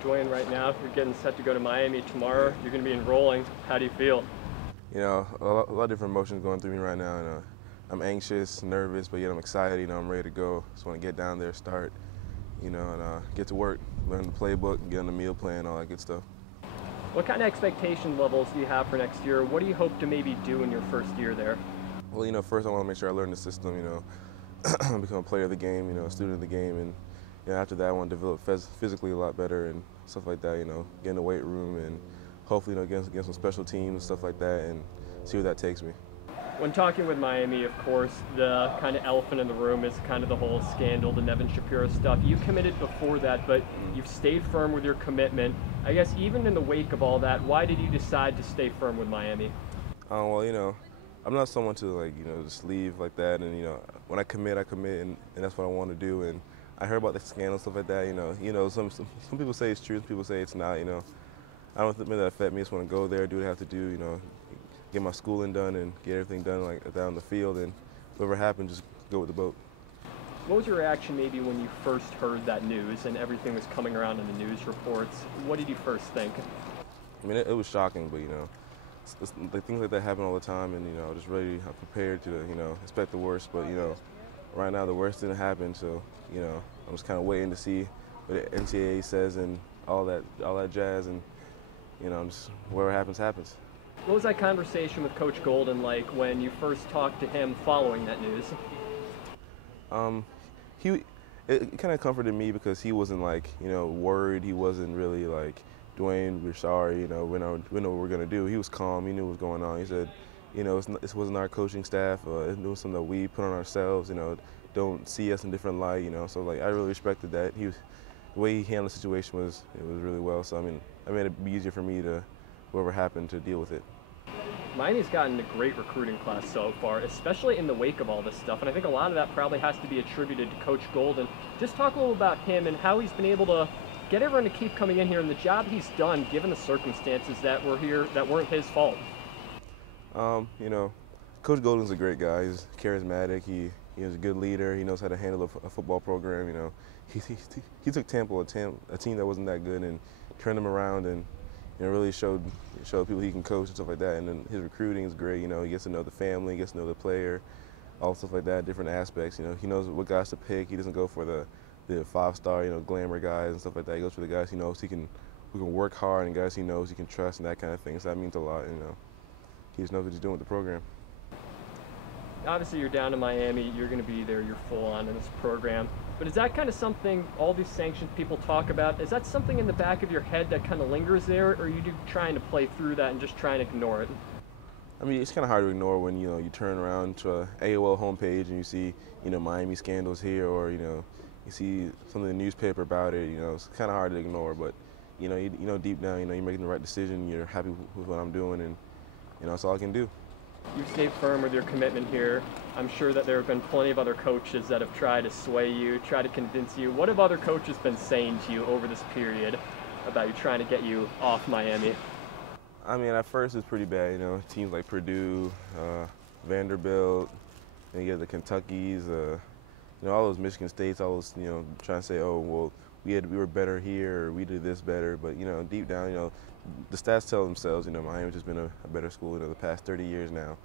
Dwayne, right now, you're getting set to go to Miami tomorrow. You're going to be enrolling. How do you feel? A lot of different emotions going through me right now. I'm anxious, nervous, but yet I'm excited. I'm ready to go. Just want to get down there, start, and get to work, learn the playbook, get on the meal plan, all that good stuff. What kind of expectation levels do you have for next year? What do you hope to maybe do in your first year there? Well, first I want to make sure I learn the system, become a player of the game, a student of the game, and after that I want to develop physically a lot better and stuff like that, get in the weight room and hopefully, get some special teams and stuff like that and see where that takes me. When talking with Miami, of course, the kind of elephant in the room is kind of the whole scandal, the Nevin Shapiro stuff. You committed before that, but you've stayed firm with your commitment. I guess even in the wake of all that, why did you decide to stay firm with Miami? Well, I'm not someone to just leave like that. And when I commit, and that's what I want to do. And I heard about the scandal and stuff like that. Some people say it's true, some people say it's not. I don't think that affect me. I just want to go there, do what I have to do. Get my schooling done and get everything done like down the field. And whatever happens, just go with the boat. What was your reaction maybe when you first heard that news and everything was coming around in the news reports? What did you first think? I mean, it was shocking, but like things like that happen all the time, and I was just ready, I'm prepared to expect the worst. But right now the worst didn't happen, so I'm just kind of waiting to see what the NCAA says and all that jazz, and I'm just whatever happens happens. What was that conversation with Coach Golden like when you first talked to him following that news? It kind of comforted me because he wasn't worried. He wasn't really like, Dwayne, we're sorry, we know what we're gonna do. He was calm. He knew what was going on. He said, this wasn't our coaching staff. It was something that we put on ourselves. Don't see us in a different light. So I really respected that. The way he handled the situation was really well. So I made it easier for me to whatever happened to deal with it. Miami's gotten a great recruiting class so far, especially in the wake of all this stuff, and I think a lot of that probably has to be attributed to Coach Golden. Just talk a little about him and how he's been able to get everyone to keep coming in here and the job he's done given the circumstances that were here that weren't his fault. Coach Golden's a great guy. He's charismatic. He's a good leader. He knows how to handle a football program. He took Tampa, a team that wasn't that good, and turned them around and really showed people he can coach and stuff like that. And then his recruiting is great. He gets to know the family, gets to know the player, all stuff like that, different aspects. He knows what guys to pick. He doesn't go for the five-star, glamour guys and stuff like that. He goes for the guys he knows who can work hard and guys he knows he can trust and that kind of thing. So that means a lot. He just knows what he's doing with the program. Obviously, you're down to Miami. You're going to be there. You're full on in this program. But is that kind of something all these sanctions people talk about? Is that something in the back of your head that kind of lingers there, or are you trying to play through that and just trying to ignore it? I mean, it's kind of hard to ignore when you turn around to a AOL homepage and you see Miami scandals here, or you see something in the newspaper about it. It's kind of hard to ignore, but deep down, you're making the right decision. You're happy with what I'm doing, and that's all I can do. You've stayed firm with your commitment here. I'm sure that there have been plenty of other coaches that have tried to sway you, try to convince you. What have other coaches been saying to you over this period about you trying to get you off Miami? I mean, at first it's pretty bad. Teams like Purdue, Vanderbilt, and you get the Kentuckys, all those Michigan States, all those, trying to say, oh, well, we were better here, or we did this better. But deep down, the stats tell themselves. Miami's just been a better school the past 30 years now.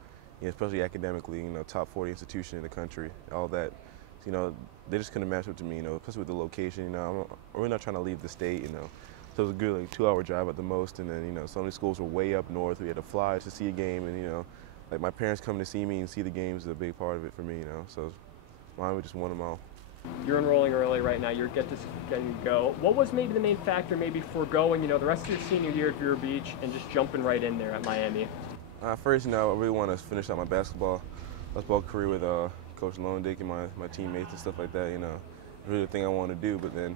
Especially academically, top 40 institution in the country. All that, they just couldn't match up to me. Especially with the location. We're not trying to leave the state. So it was a good 2-hour drive at the most. And then some of these schools were way up north. We had to fly to see a game, and like my parents coming to see me and see the games is a big part of it for me. So Miami just won them all. You're enrolling early right now. You're getting to go. What was maybe the main factor maybe foregoing, the rest of your senior year at Vero Beach and just jumping right in there at Miami? First, I really want to finish out my basketball career with Coach Lonedick and my teammates and stuff like that. Really the thing I want to do. But then,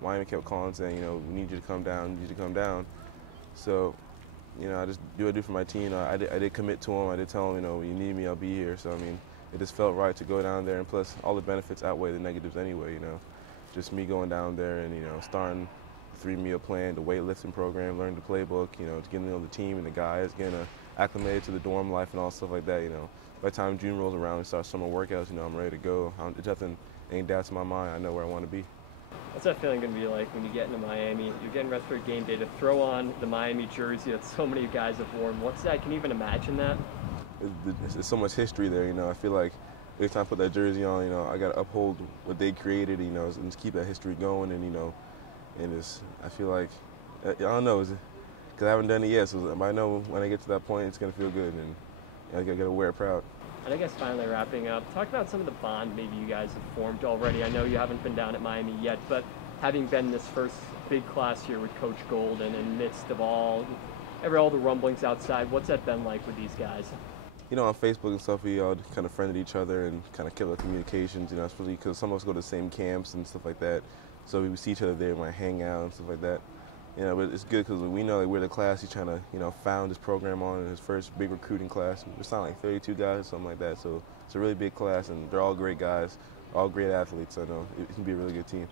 Miami kept calling saying, we need you to come down, we need you to come down. So, I just do what I do for my team. I did commit to them. I did tell them, when you need me, I'll be here. So, it just felt right to go down there, and plus all the benefits outweigh the negatives anyway. Just me going down there and starting the 3-meal plan, the weightlifting program, learning the playbook, to getting to know the team and the guys, getting acclimated to the dorm life and all stuff like that. By the time June rolls around and starts summer workouts, I'm ready to go. There's nothing, any doubts in my mind. I know where I want to be. What's that feeling going to be like when you get into Miami? You're getting ready for a game day to throw on the Miami jersey that so many guys have worn. What's that? Can you even imagine that? There's so much history there, you know. I feel like every time I put that jersey on, you know, I got to uphold what they created, you know, and just keep that history going. And, you know, I feel like, I don't know, because I haven't done it yet. So I know when I get to that point, it's going to feel good. And I got to wear it proud. And I guess finally wrapping up, talk about some of the bond maybe you guys have formed already. I know you haven't been down at Miami yet, but having been this first big class here with Coach Golden in the midst of all the rumblings outside, what's that been like with these guys? You know, on Facebook and stuff, we all kind of friended each other and kind of kept our communications, you know, especially because some of us go to the same camps and stuff like that. So we would see each other there, might hang out and stuff like that. You know, but it's good because we know that we're the class he's trying to, you know, found this program on in his first big recruiting class. We're sounding like 32 guys, something like that. So it's a really big class, and they're all great guys, all great athletes. So, no, it can be a really good team.